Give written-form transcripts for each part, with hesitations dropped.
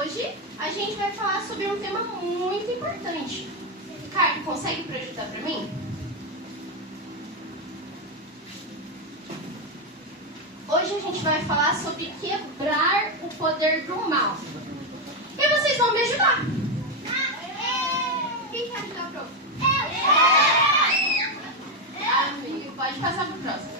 hoje a gente vai falar sobre um tema muito importante. Ricardo, consegue projetar para mim? Hoje a gente vai falar sobre quebrar o poder do mal. E vocês vão me ajudar. Quem quer ajudar o próximo? Amigo, pode passar para o próximo.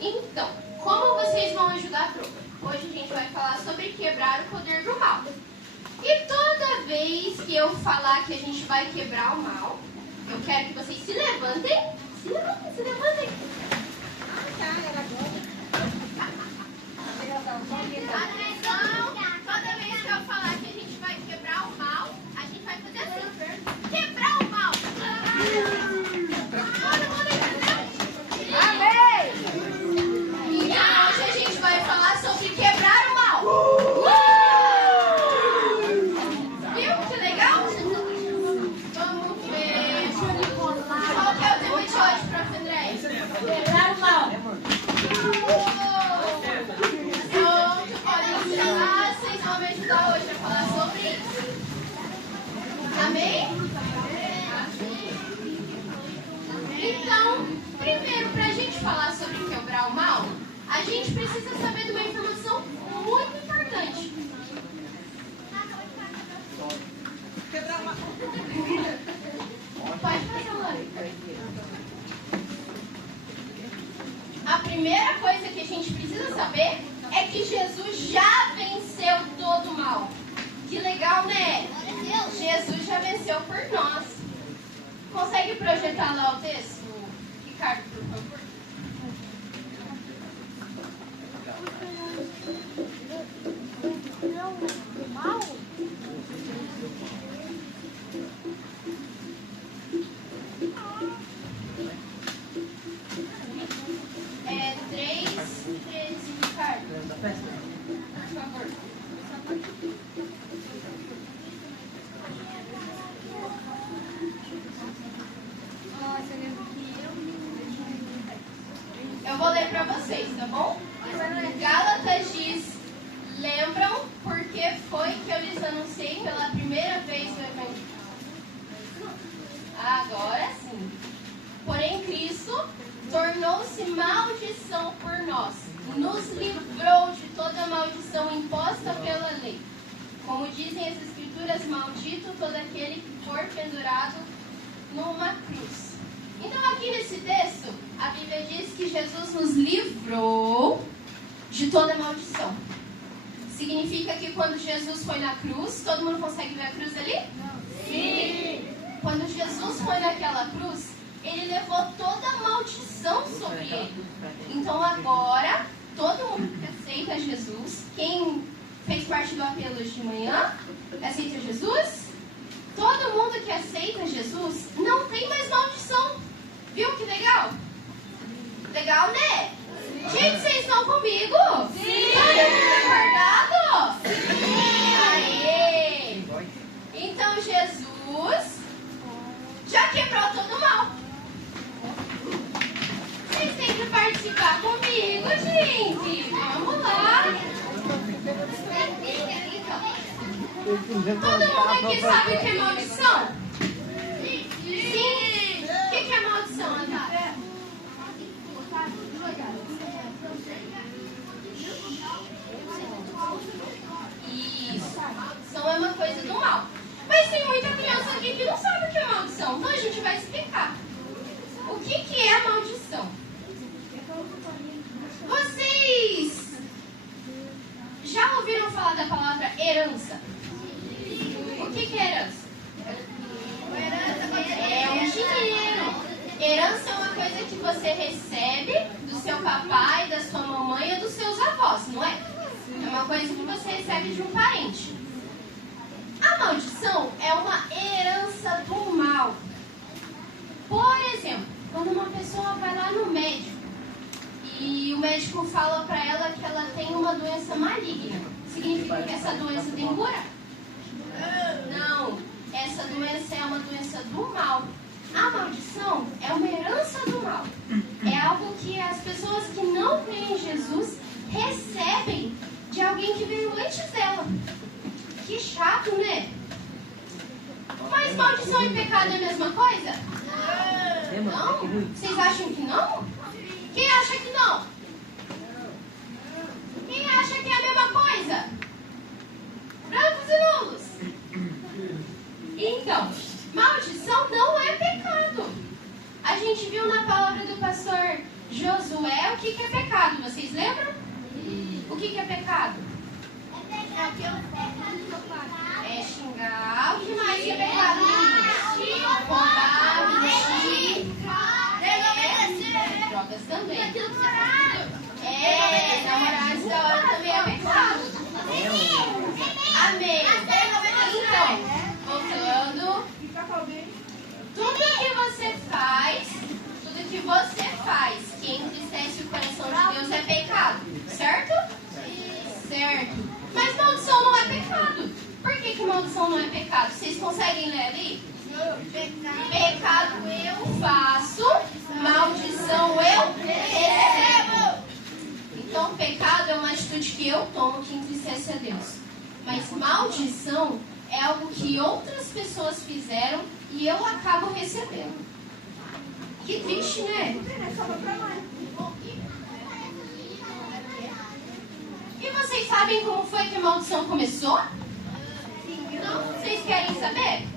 Então, como vocês vão ajudar a prova? Hoje a gente vai falar sobre quebrar o poder do mal. E toda vez que eu falar que a gente vai quebrar o mal, eu quero que vocês se levantem. Se levantem, se levantem. Atenção, toda vez que eu falar que a gente vai quebrar o mal, a gente vai fazer assim. Quebrar o mal. Todo mundo entendeu? Amém! Então hoje a gente vai falar sobre quebrar o mal. Viu que legal? Vamos ver. Qual que é o tema de hoje, prof. André? Quebrar o mal. Pronto, podem ensinar. Vocês vão me ajudar hoje a falar sobre isso. Amém? Então, primeiro, para a gente falar sobre quebrar o mal, a gente precisa saber de uma informação muito importante. Quebrar o mal. Pode fazer, Lani. A primeira coisa que a gente precisa saber é que Jesus já venceu todo o mal. Que legal, né? Jesus já venceu por nós. Consegue projetar lá o texto, Ricardo, por favor? É 3:13, Ricardo. Por favor. Eu vou ler para vocês, tá bom? Gálatas diz: lembram porque foi que eu lhes anunciei pela primeira vez o Evangelho? Agora sim. Porém, Cristo tornou-se maldição por nós, nos livrou de toda a maldição imposta pela lei. Como dizem as Escrituras, maldito todo aquele que for pendurado numa cruz. Então, aqui nesse texto, a Bíblia diz que Jesus nos livrou de toda maldição. Significa que quando Jesus foi na cruz, todo mundo consegue ver a cruz ali? Sim! Quando Jesus foi naquela cruz, ele levou toda a maldição sobre ele. Então agora, todo mundo que aceita Jesus, quem fez parte do apelo hoje de manhã, aceita Jesus? Todo mundo que aceita Jesus não tem mais maldição. Viu que legal? Legal, né? Gente, vocês estão comigo? Sim! Todo mundo acordado? Sim! Aê! Então Jesus já quebrou todo o mal. Vocês têm que participar comigo, gente. Vamos lá. Todo mundo aqui sabe o que é maldição? Sim. O que é maldição, Natália? Isso. Maldição é uma coisa do mal. Mas tem muita criança aqui que não sabe o que é maldição. Então a gente vai explicar. O que é a maldição? Vocês já ouviram falar da palavra herança? O que é herança? É um dinheiro. Herança é uma coisa que você recebe do seu papai, da sua mamãe ou dos seus avós, não é? É uma coisa que você recebe de um parente. A maldição é uma herança do mal. Por exemplo, quando uma pessoa vai lá no médico e o médico fala para ela que ela tem uma doença maligna, significa que essa doença tem cura? Não, essa doença é uma doença do mal. A maldição é uma herança do mal. É algo que as pessoas que não creem em Jesus recebem de alguém que veio antes dela. Que chato, né? Mas maldição e pecado é a mesma coisa? Não? Vocês acham que não? Quem acha que não? Quem acha que é a mesma coisa? Brancos e nulos. Então, maldição não é pecado. A gente viu na palavra do pastor Josué o que é pecado. Vocês lembram? O que é pecado? É xingar. O que mais é pecado, meninas? Roubar, mentir. Drogas também. Namorar antes da hora também é pecado. Amém. Então, voltando. Tudo que você faz que entristece o coração de Deus é pecado. Certo? Certo. Mas maldição não é pecado. Por que maldição não é pecado? Vocês conseguem ler ali? Pecado eu faço, maldição eu recebo. Então, pecado é uma atitude que eu tomo que entristece a Deus. Mas maldição é algo que outras pessoas fizeram e eu acabo recebendo. Que triste, né? E vocês sabem como foi que a maldição começou? Não? Vocês querem saber?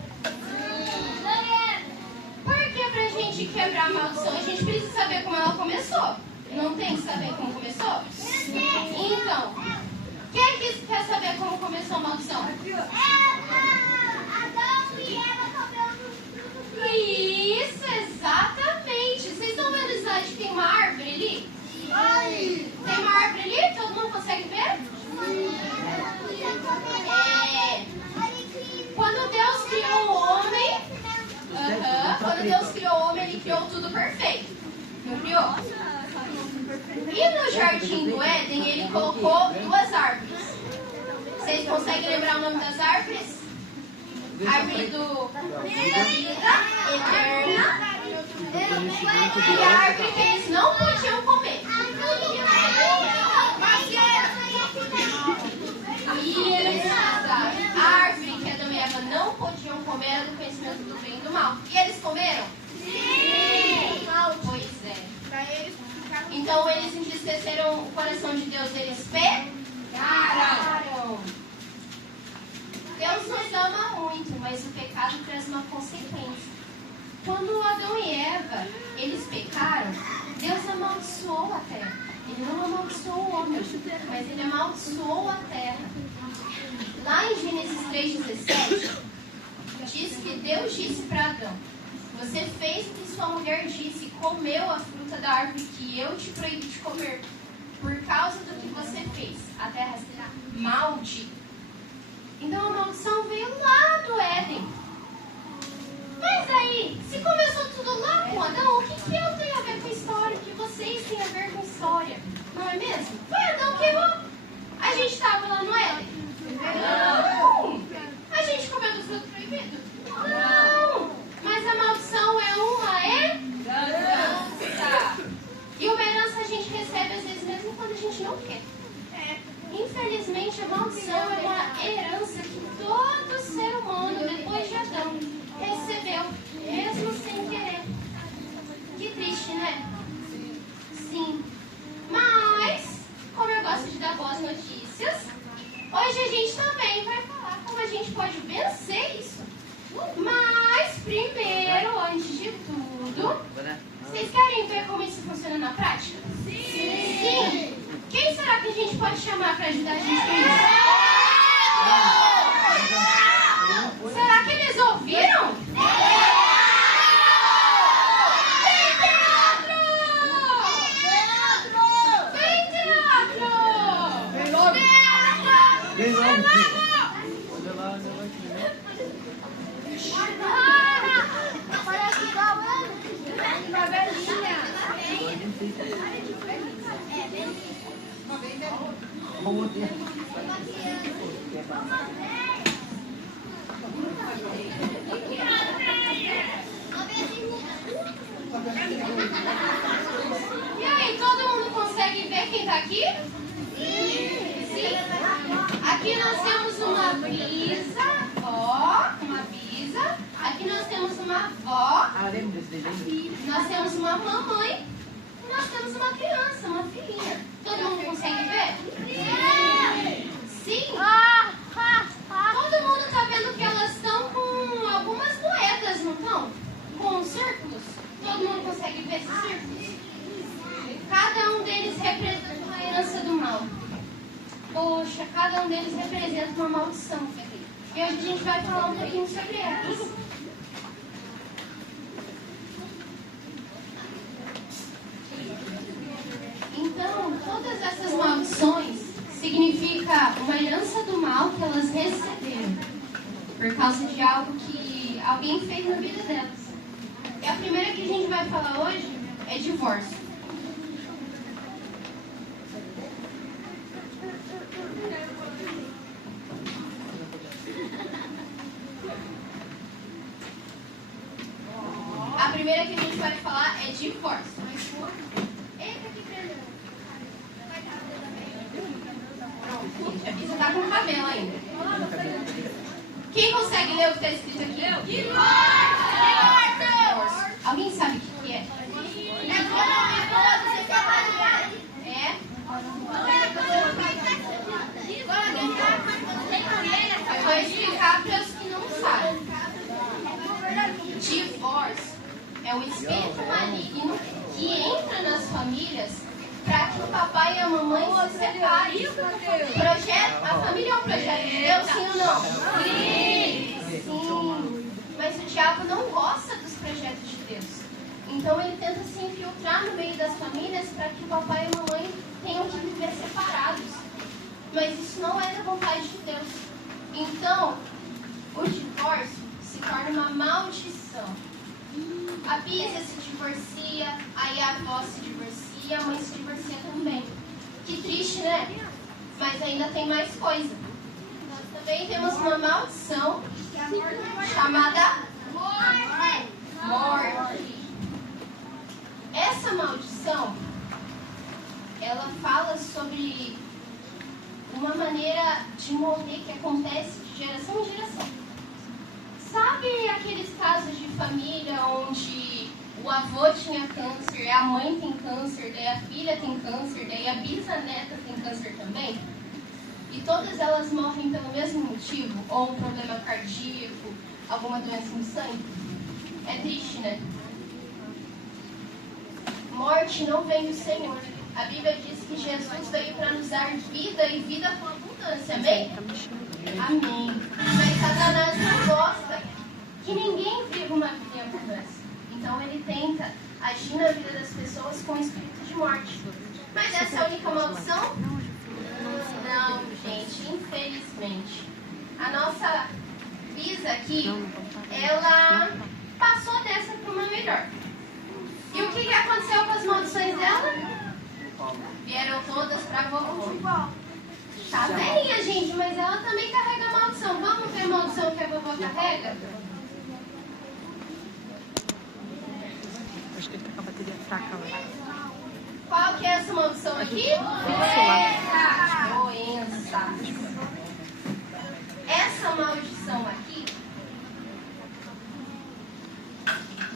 Porque pra gente quebrar a maldição, a gente precisa saber como ela começou. Não tem que saber como começou? Então, quem é que quer saber como começou a maldição? Adão e Eva comendo fruto. Isso, exatamente. Vocês estão vendo esse lado que tem uma árvore ali? Tem uma árvore ali? Todo mundo consegue ver? Quando Deus criou o homem, ele criou tudo perfeito. Não criou? E no jardim do Éden, ele colocou duas árvores. Vocês conseguem lembrar o nome das árvores? Árvore da vida eterna e a árvore que eles não podiam comer. Isso, a árvore que Adão e Eva não podiam comer era do conhecimento do bem e do mal. E eles comeram? Sim! Pois é. Então eles entristeceram o coração de Deus, eles pecaram. Deus nos ama muito, mas o pecado traz uma consequência. Quando Adão e Eva, eles pecaram, Deus amaldiçoou a terra. Ele não amaldiçoou o homem, mas ele amaldiçoou a terra. Lá em Gênesis 3,17, diz que Deus disse para Adão: você fez o que sua mulher disse, comeu a fruta da árvore que eu te proibi de comer. Por causa do que você fez, a terra será maldita. Então a maldição veio lá do Éden. Mas aí, se começou tudo lá com Adão, o que eu tenho a ver com história? O que vocês têm a ver com história? Não é mesmo? Foi Adão que errou. A gente estava lá no Éden? Não. A gente comeu do fruto proibido? Não. Mas a maldição é uma herança. E uma herança a gente recebe às vezes mesmo quando a gente não quer. Infelizmente, a maldição é uma herança que todo ser humano, depois de Adão, recebeu, mesmo sem querer. Que triste, né? Sim. Mas, como eu gosto de dar boas notícias, hoje a gente também vai falar como a gente pode vencer isso. Mas, primeiro, antes de tudo, vocês querem ver como isso funciona na prática? Sim! Quem será que a gente pode chamar para ajudar a gente com isso? Será que eles ouviram? Vem, teatro! Vem, teatro! Vem logo! Vem logo! Parece igual uma velhinha. E aí, todo mundo consegue ver quem está aqui? Sim. bisavó, uma bisa. Aqui nós temos uma avó. Nós temos uma mamãe. E nós temos uma criança, uma filhinha. Todo mundo consegue ver? Sim. Todo mundo está vendo que elas estão com algumas moedas, não estão? Com círculos. Todo mundo consegue ver esses círculos? Cada um deles representa uma herança do mal. Poxa, cada um deles representa uma maldição. E hoje a gente vai falar um pouquinho sobre elas. Então, todas essas maldições significam uma herança do mal que elas receberam por causa de algo que alguém fez na vida delas. E a primeira que a gente vai falar hoje é divórcio. A primeira que a gente vai falar é divórcio. Eita, que prendeu. Pronto, a Bisa tá com o cabelo ainda. Quem consegue ler o que está escrito aqui? Divórcio. Alguém sabe o que é? Eu vou explicar para os que não sabem. Divórcio é um espírito maligno que entra nas famílias para que o papai e a mamãe se separem. A família é um projeto de Deus, sim ou não? Sim. Mas o diabo não gosta dos projetos de Deus. Então ele tenta se infiltrar no meio das famílias para que o papai e a mamãe tenham que viver separados. Mas isso não é da vontade de Deus. Então, o divórcio se torna uma maldição. A Bisa se divorcia, aí a avó se divorcia, a mãe se divorcia também. Que triste, né? Mas ainda tem mais coisa. Nós também temos uma maldição chamada morte. Essa maldição, ela fala sobre uma maneira de morrer que acontece de geração em geração. Sabe aqueles casos de família onde o avô tinha câncer, a mãe tem câncer, daí a filha tem câncer, daí a bisneta tem câncer também? E todas elas morrem pelo mesmo motivo? Ou um problema cardíaco, alguma doença no sangue? É triste, né? Morte não vem do Senhor. A Bíblia diz que Jesus veio para nos dar vida e vida com abundância. Amém? Amém. Mas Satanás não gosta que ninguém viva uma vida em abundância. Então ele tenta agir na vida das pessoas com o espírito de morte. Mas essa é a única maldição? Não, gente, infelizmente. A nossa Bisa aqui, ela passou dessa para uma melhor. E o que aconteceu com as maldições dela? Vieram todas para a vovó. Tá velhinha, gente, mas ela também carrega maldição. Vamos ver a maldição que a vovó carrega? Acho que ele tá com a bateria fraca lá. Qual que é essa maldição aqui? Doença.